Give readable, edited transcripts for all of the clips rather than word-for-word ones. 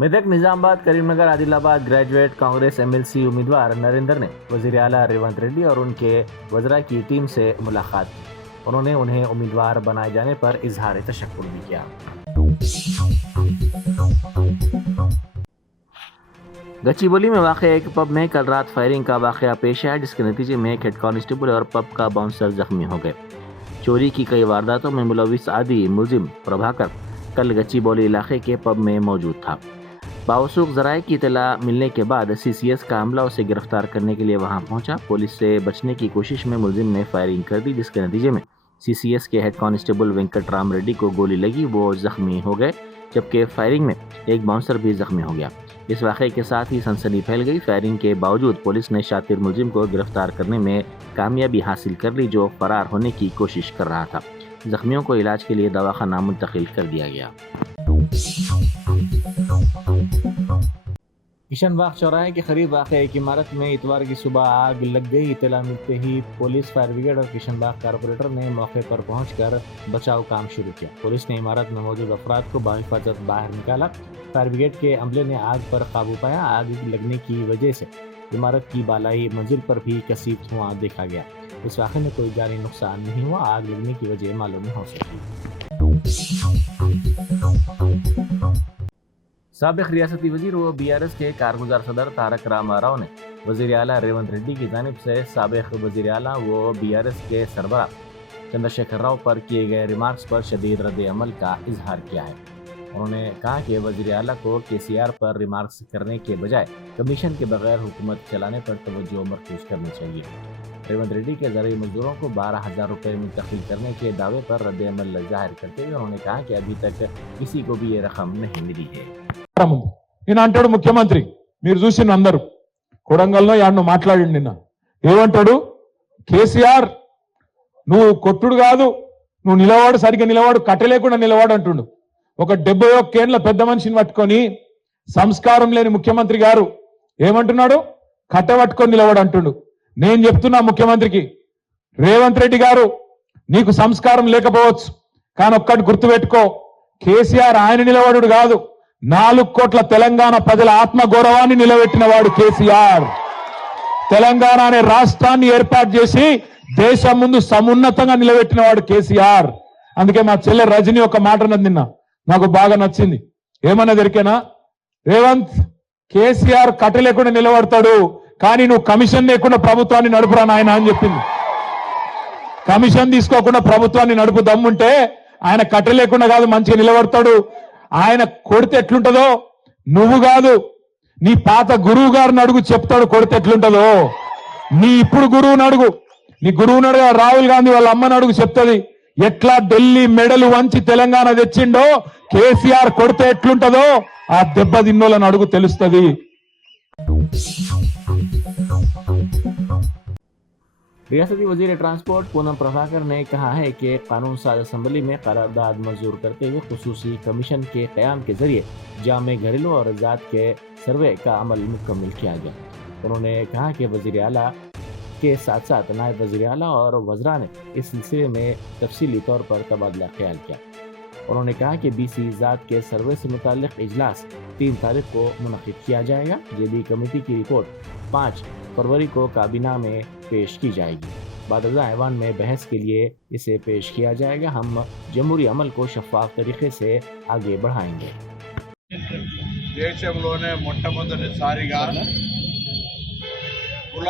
Medak, Nizamabad, Karimnagar, Adilabad graduate Congress MLC उम्मीदवार नरेंद्र ने वजीर आला रेवंत रेड्डी और उनके वज़रा की टीम से मुलाकात की। उन्होंने उन्हें उम्मीदवार बनाए जाने पर इजहार तशक्कुर भी किया। गच्चीबोली में वाक़ एक पब में कल रात फायरिंग का वाक़या पेश आया, जिसके नतीजे में एक हेड कांस्टेबल और पब का बाउंसर जख्मी हो गए। चोरी की कई वारदातों में मुलविस आदि मुलजिम प्रभाकर कल गच्चीबोली इलाके के पब में मौजूद था। बावसूख ज़राए की इतला मिलने के बाद सीसीएस का अमला उसे गिरफ्तार करने के लिए वहां पहुंचा। पुलिस से बचने की कोशिश में मुलजिम ने फायरिंग कर दी, जिसके नतीजे में सीसीएस के हेड कांस्टेबल वेंकट राम रेड्डी को गोली लगी, वो जख्मी हो गए, जबकि फायरिंग में एक बाउंसर भी जख्मी हो गया। इस वाक़े के साथ ही सनसनी फैल गई। फायरिंग के बावजूद पुलिस ने शातिर मुलजिम को गिरफ्तार करने में कामयाबी हासिल कर ली, जो फरार होने की कोशिश कर रहा था। जख्मियों को इलाज के लिए दवाखाना मुंतकिल कर दिया गया। किशनबाग चौराहे के करीब वाक़ एक इमारत में इतवार की सुबह आग लग गई। इत्तला मिलते ही पुलिस, फायर ब्रिगेड और किशनबाग कारपोरेटर ने मौके पर पहुंचकर बचाव काम शुरू किया। पुलिस ने इमारत में मौजूद अफराद को बाहिफाजत बाहर निकाला। फायर ब्रिगेड के अमले ने आग पर काबू पाया। आग लगने की वजह से इमारत की बालाई मंजिल पर भी कसीब धुआं देखा गया। इस वाक़े में कोई जानी नुकसान नहीं हुआ। आग लगने की वजह मालूम नहीं हो सकी। साबिक रियासती वजीर व बीआरएस के कारगुजार सदर तारक रामाराव ने वजीर आला रेवंत रेड्डी की जानिब से साबिक वजीर आला व बीआरएस के सरबराह चंद्रशेखर राव पर किए गए रिमार्क्स पर शदीद रद्द अमल का इजहार किया है। उन्होंने कहा कि वजीर आला को केसीआर पर रिमार्क्स करने के बजाय कमीशन के बगैर हुकूमत चलाने पर तवज्जो मरकूज करनी चाहिए। रेवंत रेड्डी के ज़रिए मजदूरों को 12,000 रुपये मुंतकिल करने के दावे पर रद्द अमल जाहिर करते हुए उन्होंने कहा कि अभी तक किसी को भी ये रकम नहीं मिली है। నేను అంటాడు ముఖ్యమంత్రి, మీరు చూసిన అందరూ కొడంగల్లో యాడ్ను మాట్లాడండి, నిన్న ఏమంటాడు, కేసీఆర్ నువ్వు కొట్టుడు కాదు, నువ్వు నిలవాడు, సరిగ్గా నిలవాడు, కట్టలేకుండా నిలవాడు అంటుండు. ఒక 71 ఏళ్ల పెద్ద మనిషిని పట్టుకొని సంస్కారం లేని ముఖ్యమంత్రి గారు ఏమంటున్నాడు, కట్ట పట్టుకొని నిలవాడు అంటుండు. నేను చెప్తున్నా ముఖ్యమంత్రికి, రేవంత్ రెడ్డి గారు నీకు సంస్కారం లేకపోవచ్చు, కానీ ఒక్కటి గుర్తుపెట్టుకో, కేసీఆర్ ఆయన నిలబడు కాదు, 4 కోట్ల తెలంగాణ ప్రజల ఆత్మగౌరవాన్ని నిలబెట్టిన వాడు కేసీఆర్. తెలంగాణ అనే రాష్ట్రాన్ని ఏర్పాటు చేసి దేశం ముందు సమున్నతంగా నిలబెట్టిన వాడు కేసీఆర్. అందుకే మా చెల్లె రజని ఒక మాట అన్నది నిన్న, నాకు బాగా నచ్చింది. ఏమన్నది ఎరికేనా, రేవంత్, కేసీఆర్ కట్ట లేకుండా నిలబడతాడు, కానీ నువ్వు కమిషన్ లేకుండా ప్రభుత్వాన్ని నడుపురా నాయన అని చెప్పింది. కమిషన్ తీసుకోకుండా ప్రభుత్వాన్ని నడుపు దమ్ముంటే ఆయన కట్ట లేకుండా కాదు, మంచిగా నిలబడతాడు. ఆయన కొడితే ఎట్లుంటదో నువ్వు కాదు, నీ పాత గురువు గారిని అడుగు, చెప్తాడు కొడితే ఎట్లుంటదో. నీ ఇప్పుడు గురువుని అడుగు, నీ గురువుని అడుగు, రాహుల్ గాంధీ వాళ్ళ అమ్మని అడుగు, చెప్తుంది ఎట్లా ఢిల్లీ మెడలు వంచి తెలంగాణ తెచ్చిండో కేసీఆర్ కొడితే ఎట్లుంటదో ఆ దెబ్బ తిన్నోళ్ళని అడుగు, తెలుస్తుంది. रियासती वजीर ट्रांसपोर्ट पूनम प्रभाकर ने कहा है कि कानून साज असम्बली में करारदाद मंजूर करते हुए खुसूसी कमीशन के क़याम के जरिए जामे घरेलू और ज़ात के सर्वे का अमल मुकम्मल किया गया। उन्होंने कहा कि वजीर आला के साथ साथ नायब वजीर आला और वज़रा ने इस सिलसिले में तफसीली तौर पर तबादला ख्याल किया। उन्होंने कहा कि बीसी ज़ात के सर्वे से मुताल्लिक़ इजलास 3 तारीख को मुनक़िद किया जाएगा। जेबी कमेटी की रिपोर्ट 5 फरवरी को काबीना में पेश की जाएगी। बादल ऐवान में बहस के लिए इसे पेश किया जाएगा। हम जमहूरी अमल को शफाफ तरीके से आगे बढ़ाएंगे। దేశంలోనే మొట్టమొదటిసారిగా కుల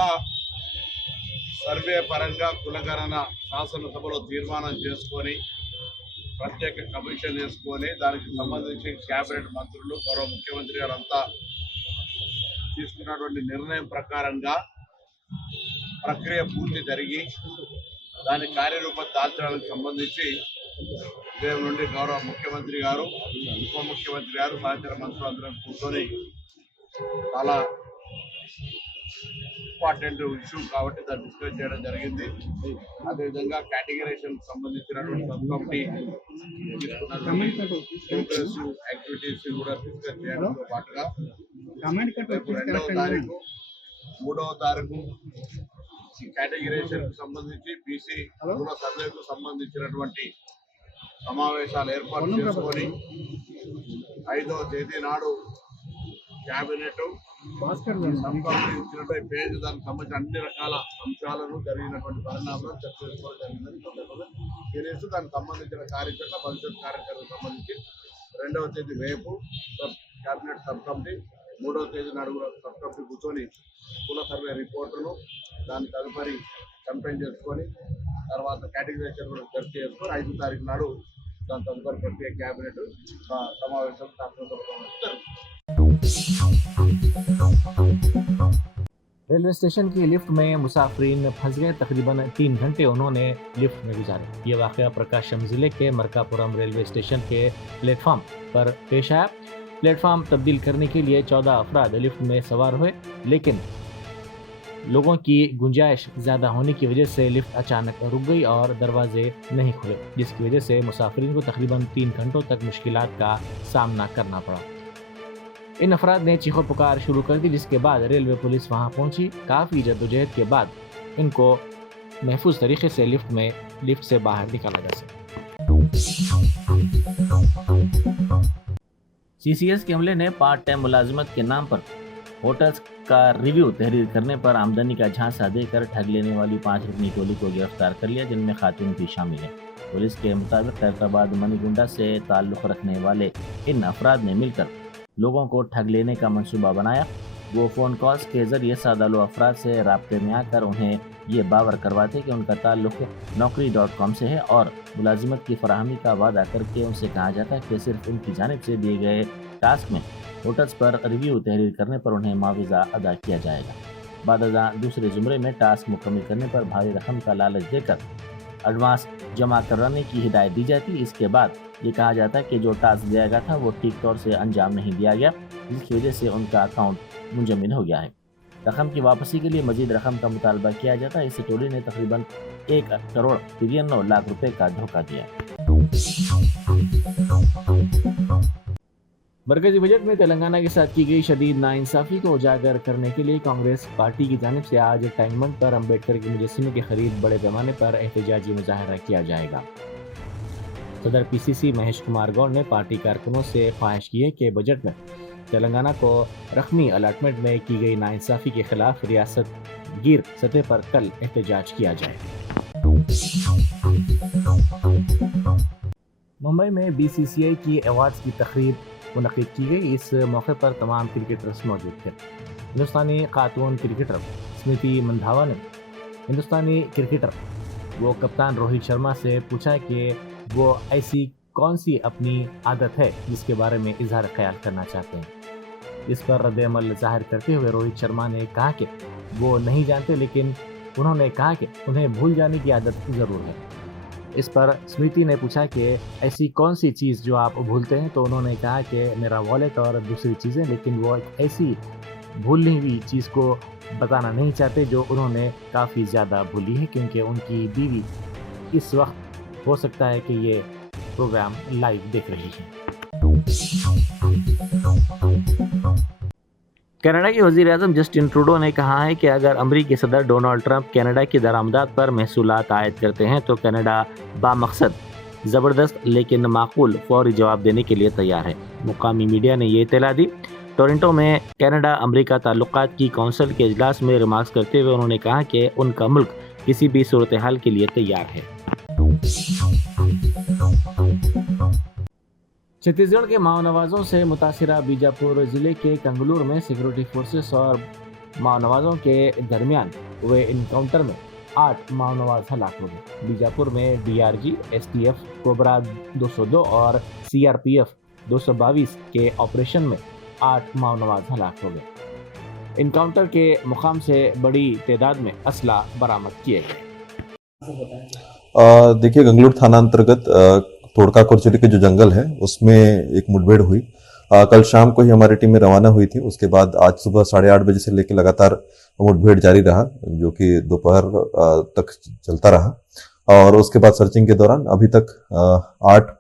సర్వే పరంగా కులగణన శాసనసభలో తీర్మానం చేసుకొని ప్రత్యేక కమిషన్ వేసుకొని దానికి సంబంధించి కేబినెట్ మంత్రులు, గౌరవ ముఖ్యమంత్రి గారంతా తీసుకున్నటువంటి నిర్ణయం ప్రకారంగా ప్రక్రియ పూర్తి జరిగి దాని కార్యరూపం దాల్చడానికి సంబంధించి ఉదయం నుండి గౌరవ ముఖ్యమంత్రి గారు, ఉప ముఖ్యమంత్రి గారు, సహచర మంత్రులందరం కూర్చొని చాలా ఇంపార్టెంట్ ఇష్యూ కాబట్టి దాన్ని డిస్కస్ చేయడం జరిగింది. అదేవిధంగా కేటగిరేషన్ సంబంధించినటువంటి సబ్ కమిటీ ప్రోగ్రెసివ్ యాక్టివిటీస్ కూడా డిస్కస్ చేయడంతో పాటుగా 2వ తారీఖు 3వ తారీఖు కేటగిరేషన్ సంబంధించి బీసీ కుల సర్వేకు సంబంధించినటువంటి సమావేశాలు ఏర్పాటు చేసుకొని 5వ తేదీ నాడు క్యాబినెట్ సంబంధించినటువంటి పేజ్ దానికి సంబంధించిన అన్ని రకాల అంశాలను జరిగినటువంటి పరిణామాలను చర్చ చేసుకోవడం జరిగిందని తెలియజేస్తూ దానికి సంబంధించిన కార్యాచరణ భవిష్యత్ కార్యాచరణకు సంబంధించి 2వ తేదీ రేపు క్యాబినెట్ సబ్ కమిటీ 3వ తేదీ నాడు సబ్ కమిటీ కూర్చొని కుల సర్వే రిపోర్టును దాని తదుపరి కంపెయిన్ చేసుకొని తర్వాత కేటగిరైజేషన్ కూడా చర్చ చేసుకొని 5వ తారీఖు నాడు దాని తదుపరి ప్రత్యేక క్యాబినెట్ సమావేశం జరుగుతుంది. रेलवे स्टेशन की लिफ्ट में मुसाफिरीन फंस गए। तकरीबन 3 घंटे उन्होंने लिफ्ट में गुजारे। ये वाक़या प्रकाशम जिले के मरकापुरम रेलवे स्टेशन के प्लेटफॉर्म पर पेश आया। प्लेटफॉर्म तब्दील करने के लिए 14 अफराद लिफ्ट में सवार हुए, लेकिन लोगों की गुंजाइश ज़्यादा होने की वजह से लिफ्ट अचानक रुक गई और दरवाजे नहीं खुले, जिसकी वजह से मुसाफिरीन को तकरीबन 3 घंटों तक मुश्किलात का सामना करना पड़ा। इन अफराद ने चीखो पुकार शुरू कर दी, जिसके बाद रेलवे पुलिस वहां पहुंची। काफ़ी जद्दोजहद के बाद इनको महफूज तरीके से लिफ्ट से बाहर निकाला जा सका। सीसीएस के अमले ने पार्ट टाइम मुलाजिमत के नाम पर होटल्स का रिव्यू तहरीर करने पर आमदनी का झांसा देकर ठग लेने वाली 5 रुकनी टोली को गिरफ्तार कर लिया, जिनमें खातून भी शामिल है। पुलिस के मुताबिक खैरताबाद मनीगुंडा से ताल्लुक़ रखने वाले इन अफराद ने मिलकर लोगों को ठग लेने का मंसूबा बनाया। वो फ़ोन कॉल्स के ज़रिए सादालो अफराद से राब्ते में आकर उन्हें ये बावर करवाते कि उनका ताल्लुक़ नौकरी.com से है और मुलाजिमत की फराहमी का वादा करके उनसे कहा जाता है कि सिर्फ उनकी जानिब से दिए गए टास्क में होटल्स पर रिव्यू तहरीर करने पर उन्हें मुआवजा अदा किया जाएगा। बाद अज़ां दूसरे ज़ुमरे में टास्क मुकम्मल करने पर भारी रकम का लालच देकर एडवांस जमा कराने की हिदायत दी जाती। इसके बाद ये कहा जाता है कि जो टास्क दिया गया था वो ठीक तौर से अंजाम नहीं दिया गया, जिसकी वजह से उनका अकाउंट मुंजमद हो गया है। रकम की वापसी के लिए मजीद रकम का मुतालबा किया जाता है। इस टोली ने तकरीबन 1 करोड़ 93 लाख रुपए का धोखा दिया। मरकजी बजट में तेलंगाना के साथ की गई शदीद नाइंसाफी को उजागर करने के लिए कांग्रेस पार्टी की जानिब से आज टैंकबंड पर अम्बेडकर के मुजस्समे की खरीद बड़े पैमाने पर एहतजाजी मुजाहरा किया जाएगा। सदर पीसीसी महेश कुमार गौड़ ने पार्टी कारकुनों से ख्वाहिश की है कि बजट में तेलंगाना को रकमी अलाटमेंट में की गई नाइंसाफी के खिलाफ रियासत गिर सतह पर कल एहतजाज किया जाए। मुंबई में बीसीसीआई की अवार्ड्स की तकरीब मुनक़िद की गई। इस मौके पर तमाम क्रिकेटर्स मौजूद थे। हिंदुस्तानी खातून क्रिकेटर स्मृति मंधावा ने हिंदुस्तानी क्रिकेटर वो कप्तान रोहित शर्मा से पूछा कि वो ऐसी कौन सी अपनी आदत है जिसके बारे में इजहार ख्याल करना चाहते हैं। इस पर रद्द-ए-अमल ज़ाहिर करते हुए रोहित शर्मा ने कहा कि वो नहीं जानते, लेकिन उन्होंने कहा कि उन्हें भूल जाने की आदत ज़रूर है। इस पर स्मृति ने पूछा कि ऐसी कौन सी चीज़ जो आप भूलते हैं, तो उन्होंने कहा कि मेरा वॉलेट और दूसरी चीज़ें, लेकिन वो एक ऐसी भूलनी हुई चीज़ को बताना नहीं चाहते जो उन्होंने काफ़ी ज़्यादा भूली है, क्योंकि उनकी बीवी इस वक्त हो सकता है कि ये प्रोग्राम लाइव देख रही है। कनाडा के वज़ीर-ए-आज़म जस्टिन ट्रूडो ने कहा है कि अगर अमरीकी सदर डोनाल्ड ट्रंप कनाडा की दरामदात पर महसूलात आयद करते हैं तो कनाडा बामकसद ज़बरदस्त लेकिन माकूल फौरी जवाब देने के लिए तैयार है। मुकामी मीडिया ने ये इत्तला दी। टोरंटो में कनाडा अमरीका ताल्लुकात की कौंसिल के इजलास में रिमार्क्स करते हुए उन्होंने कहा कि उनका मुल्क किसी भी सूरत हाल के लिए तैयार है। छत्तीसगढ़ के माओ नवाजों से मुतासिरा बीजापुर जिले के कंगलूर में सिक्योरिटी फोर्सेस और माओ नवाजों के दरमियान हुए इनकाउंटर में 8 माओ नवाज हलाक हो गए। बीजापुर में डीआरजी, एसटीएफ, कोबरा 202 और सीआरपीएफ 222 के ऑपरेशन में 8 माओ नवाज हलाक हो गए। इनकाउंटर के मुकाम से बड़ी तादाद में असला बरामद किए गए। देखिए, गंगलूर थाना अंतर्गत तोड़का कोरचरी के जो जंगल है उसमें एक मुठभेड़ हुई। कल शाम को ही हमारी टीम में रवाना हुई थी। उसके बाद आज सुबह 8:30 बजे से लेकर लगातार मुठभेड़ जारी रहा, जो कि दोपहर तक चलता रहा। और उसके बाद सर्चिंग के दौरान अभी तक 8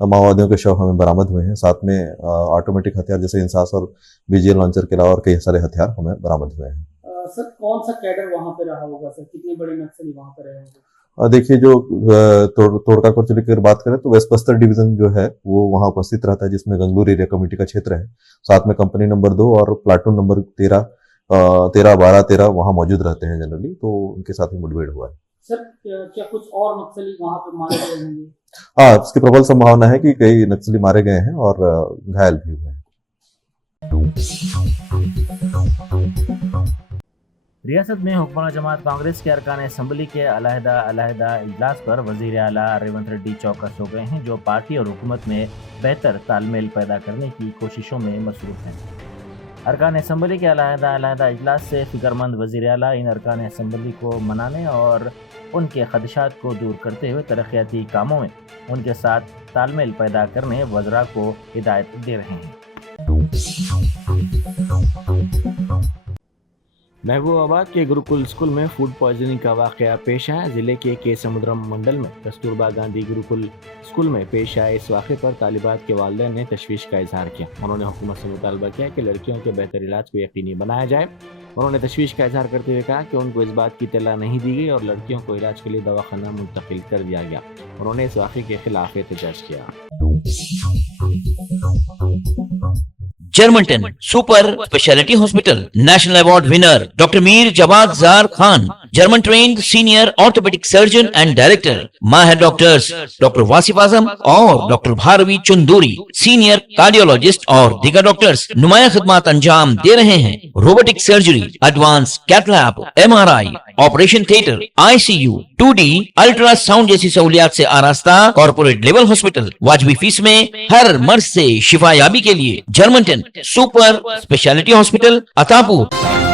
माओवादियों के शव हमें बरामद हुए हैं। साथ में ऑटोमेटिक हथियार जैसे इंसास और बीजीएल लॉन्चर के अलावा और कई सारे हथियार हमें बरामद हुए हैं। सर, कौन सा कैडर वहां पे रहा होगा? सर, कितने बड़े नक्सली वहां पे रहे होंगे? देखिए जो तोड़का कोरचली की बात करें तो वेस्ट बस्तर डिवीजन जो है वो वहां उपस्थित रहता है, जिसमें गंगलूर एरिया कमेटी का क्षेत्र है। साथ में कंपनी नंबर 2 और प्लाटून नंबर 13, 12, 13 वहां मौजूद रहते हैं जनरली, तो उनके साथ ही मुठभेड़ हुआ है। सर क्या कुछ और नक्सली वहां पर मारे गए होंगे? हाँ, इसकी प्रबल संभावना है कि कई नक्सली मारे गए हैं और घायल भी हुए हैं। रियासत में हुक्मरान जमात कांग्रेस के अरकान असम्बली के अलहदा इजलास पर वजीर आला रेवंत रेड्डी चौकस हो गए हैं, जो पार्टी और हुकूमत में बेहतर तालमेल पैदा करने की कोशिशों में मसरूफ हैं। अरकान असम्बली के अलहदा इजलास से फिक्रमंद वजीर आला इन अरकान असम्बली को मनाने और उनके खदशात को दूर करते हुए तरक्याती कामों में उनके साथ तालमेल पैदा करने वज़रा को हिदायत दे रहे हैं। महबूबाबाद के गुरुकुल स्कूल में फूड पॉइजनिंग का वाकया पेश आया। जिले के केसमुद्रम मंडल में कस्तूरबा गांधी गुरुकुल स्कूल में पेश आए इस वाक़े पर तालिबात के वालिदैन ने तशवीश का इजहार किया। उन्होंने हुकूमत से मुतालबा किया कि लड़कियों के बेहतर इलाज को यकीनी बनाया जाए। उन्होंने तशवीश का इजहार करते हुए कहा कि उनको इस बात की इत्तला नहीं दी गई और लड़कियों को इलाज के लिए दवाखाना मुंतकिल कर दिया गया। उन्होंने इस वाक़े के खिलाफ एहतजाज किया। Germantown super speciality hospital national award winner doctor Mir Jawad Zar Khan, German trained senior orthopaedic surgeon and director, माहिर डॉक्टर्स डॉक्टर वासिफ आजम और doctor Bharvi Chanduri, senior cardiologist और दीगर डॉक्टर्स नुमाया खिदमत अंजाम दे रहे हैं। Robotic surgery, advance cath lab, MRI, operation theatre, ICU, 2D ultrasound जैसी सहूलियात से आरास्ता कॉर्पोरेट लेवल हॉस्पिटल। वाजबी फीस में हर मर्ज से शिफायाबी के लिए Germanton super speciality hospital, Attapur.